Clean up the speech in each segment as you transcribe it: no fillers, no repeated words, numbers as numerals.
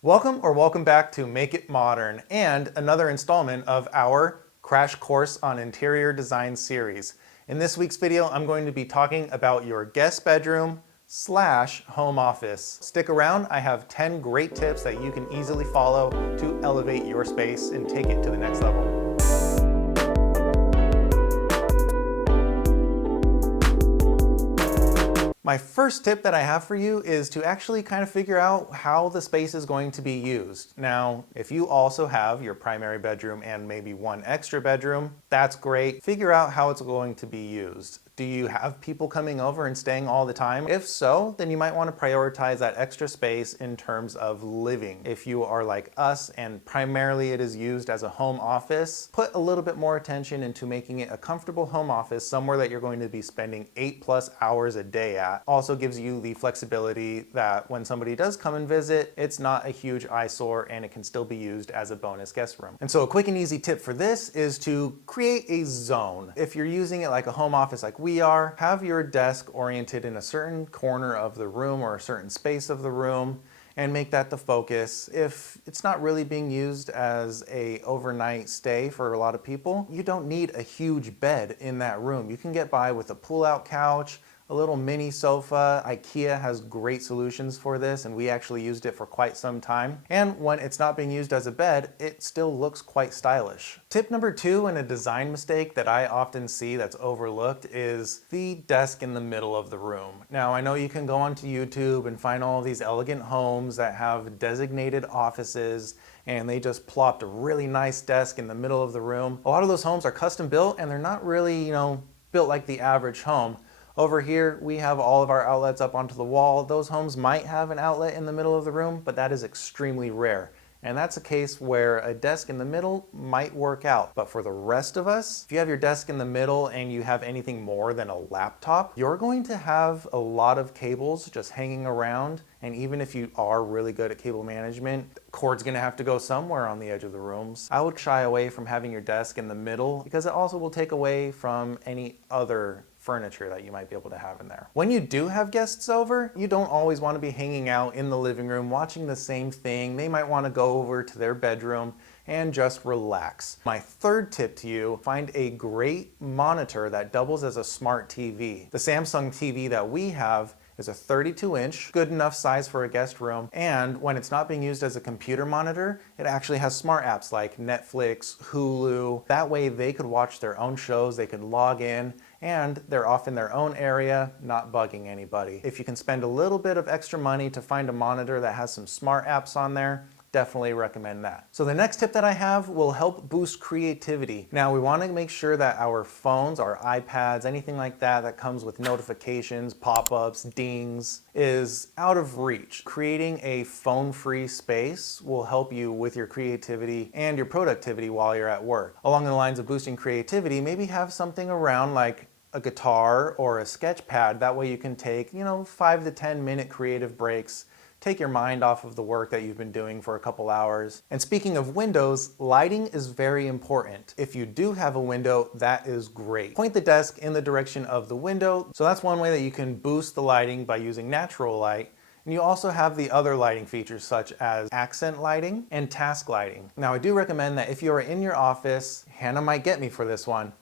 Welcome back to Make It Modern and another installment of our Crash Course on Interior Design series. In this week's video, I'm going to be talking about your guest bedroom / home office. Stick around, I have 10 great tips that you can easily follow to elevate your space and take it to the next level. My first tip that I have for you is to actually kind of figure out how the space is going to be used. Now, if you also have your primary bedroom and maybe one extra bedroom, that's great. Figure out how it's going to be used. Do you have people coming over and staying all the time? If so, then you might want to prioritize that extra space in terms of living. If you are like us and primarily it is used as a home office, put a little bit more attention into making it a comfortable home office, somewhere that you're going to be spending 8+ hours a day at. Also gives you the flexibility that when somebody does come and visit, it's not a huge eyesore and it can still be used as a bonus guest room. And so a quick and easy tip for this is to create a zone. If you're using it like a home office like we are, have your desk oriented in a certain corner of the room or a certain space of the room and make that the focus. If it's not really being used as a overnight stay for a lot of people, you don't need a huge bed in that room. You can get by with a pull-out couch, a little mini sofa. IKEA has great solutions for this and we actually used it for quite some time. And when it's not being used as a bed, it still looks quite stylish. Tip number 2, and a design mistake that I often see that's overlooked, is the desk in the middle of the room. Now I know you can go onto YouTube and find all of these elegant homes that have designated offices and they just plopped a really nice desk in the middle of the room. A lot of those homes are custom built and they're not really, built like the average home. Over here, we have all of our outlets up onto the wall. Those homes might have an outlet in the middle of the room, but that is extremely rare. And that's a case where a desk in the middle might work out. But for the rest of us, if you have your desk in the middle and you have anything more than a laptop, you're going to have a lot of cables just hanging around. And even if you are really good at cable management, the cord's gonna have to go somewhere on the edge of the rooms. I would shy away from having your desk in the middle because it also will take away from any other furniture that you might be able to have in there. When you do have guests over, you don't always want to be hanging out in the living room watching the same thing. They might want to go over to their bedroom and just relax. My third tip to you, find a great monitor that doubles as a smart TV. The Samsung TV that we have is a 32-inch, good enough size for a guest room, and when it's not being used as a computer monitor, it actually has smart apps like Netflix, Hulu. That way they could watch their own shows, they could log in, and they're off in their own area, not bugging anybody. If you can spend a little bit of extra money to find a monitor that has some smart apps on there, definitely recommend that. So the next tip that I have will help boost creativity. Now we want to make sure that our phones, our iPads, anything like that that comes with notifications, pop-ups, dings, is out of reach. Creating a phone-free space will help you with your creativity and your productivity while you're at work. Along the lines of boosting creativity, maybe have something around like a guitar or a sketch pad. That way you can take, 5 to 10 minute creative breaks. Take your mind off of the work that you've been doing for a couple hours. And speaking of windows, lighting is very important. If you do have a window, that is great. Point the desk in the direction of the window. So that's one way that you can boost the lighting by using natural light. And you also have the other lighting features such as accent lighting and task lighting. Now I do recommend that if you are in your office, Hannah might get me for this one,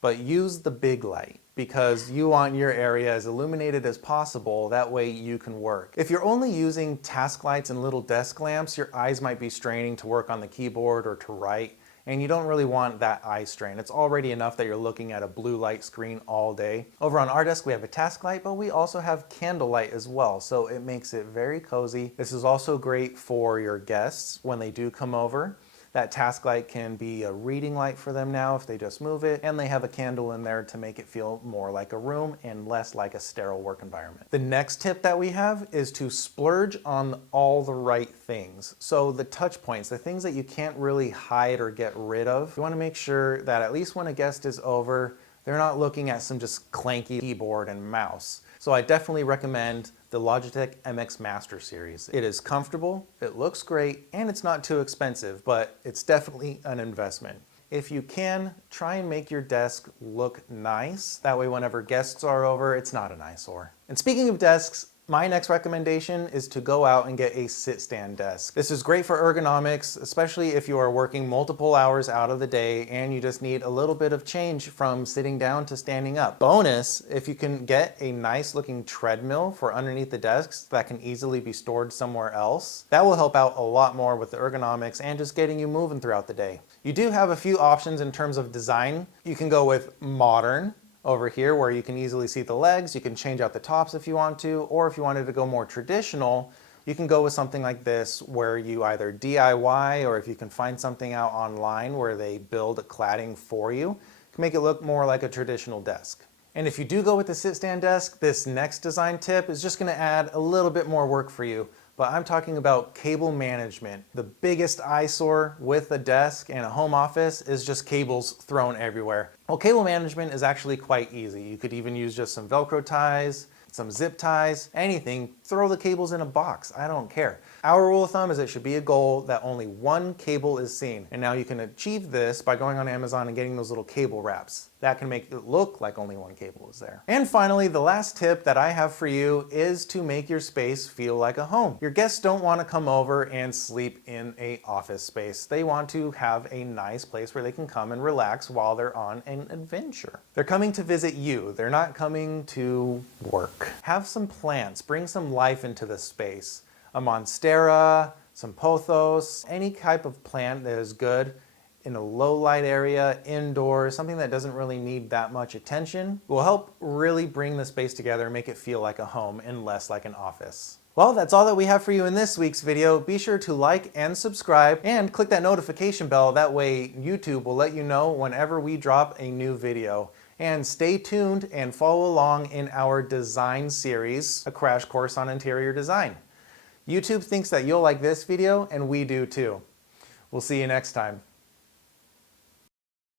but use the big light, because you want your area as illuminated as possible. That way you can work. If you're only using task lights and little desk lamps, your eyes might be straining to work on the keyboard or to write, and you don't really want that eye strain. It's already enough that you're looking at a blue light screen all day. Over on our desk, we have a task light, but we also have candlelight as well, so it makes it very cozy. This is also great for your guests when they do come over. That task light can be a reading light for them now if they just move it, and they have a candle in there to make it feel more like a room and less like a sterile work environment. The next tip that we have is to splurge on all the right things. So the touch points, the things that you can't really hide or get rid of, you want to make sure that at least when a guest is over, they're not looking at some just clanky keyboard and mouse. So I definitely recommend the Logitech MX Master Series. It is comfortable, it looks great, and it's not too expensive, but it's definitely an investment. If you can, try and make your desk look nice. That way whenever guests are over, it's not an eyesore. And speaking of desks, My next recommendation is to go out and get a sit-stand desk. This is great for ergonomics, especially if you are working multiple hours out of the day and you just need a little bit of change from sitting down to standing up. Bonus, if you can get a nice looking treadmill for underneath the desks that can easily be stored somewhere else, that will help out a lot more with the ergonomics and just getting you moving throughout the day. You do have a few options in terms of design. You can go with modern, over here where you can easily see the legs. You can change out the tops if you want to, or if you wanted to go more traditional, you can go with something like this where you either DIY, or if you can find something out online where they build cladding for you, can make it look more like a traditional desk. And if you do go with the sit-stand desk, this next design tip is just going to add a little bit more work for you. But I'm talking about cable management. The biggest eyesore with a desk and a home office is just cables thrown everywhere. Well, cable management is actually quite easy. You could even use just some Velcro ties, some zip ties, anything. Throw the cables in a box, I don't care. Our rule of thumb is it should be a goal that only one cable is seen. And now you can achieve this by going on Amazon and getting those little cable wraps. That can make it look like only one cable is there. And finally, the last tip that I have for you is to make your space feel like a home. Your guests don't want to come over and sleep in an office space. They want to have a nice place where they can come and relax while they're on an adventure. They're coming to visit you. They're not coming to work. Have some plants. Bring some life into the space. A monstera, some pothos, any type of plant that is good in a low light area, indoors, something that doesn't really need that much attention, will help really bring the space together and make it feel like a home and less like an office. Well, that's all that we have for you in this week's video. Be sure to like and subscribe and click that notification bell. That way YouTube will let you know whenever we drop a new video. And stay tuned and follow along in our design series, a crash course on interior design. YouTube thinks that you'll like this video, and we do too. We'll see you next time.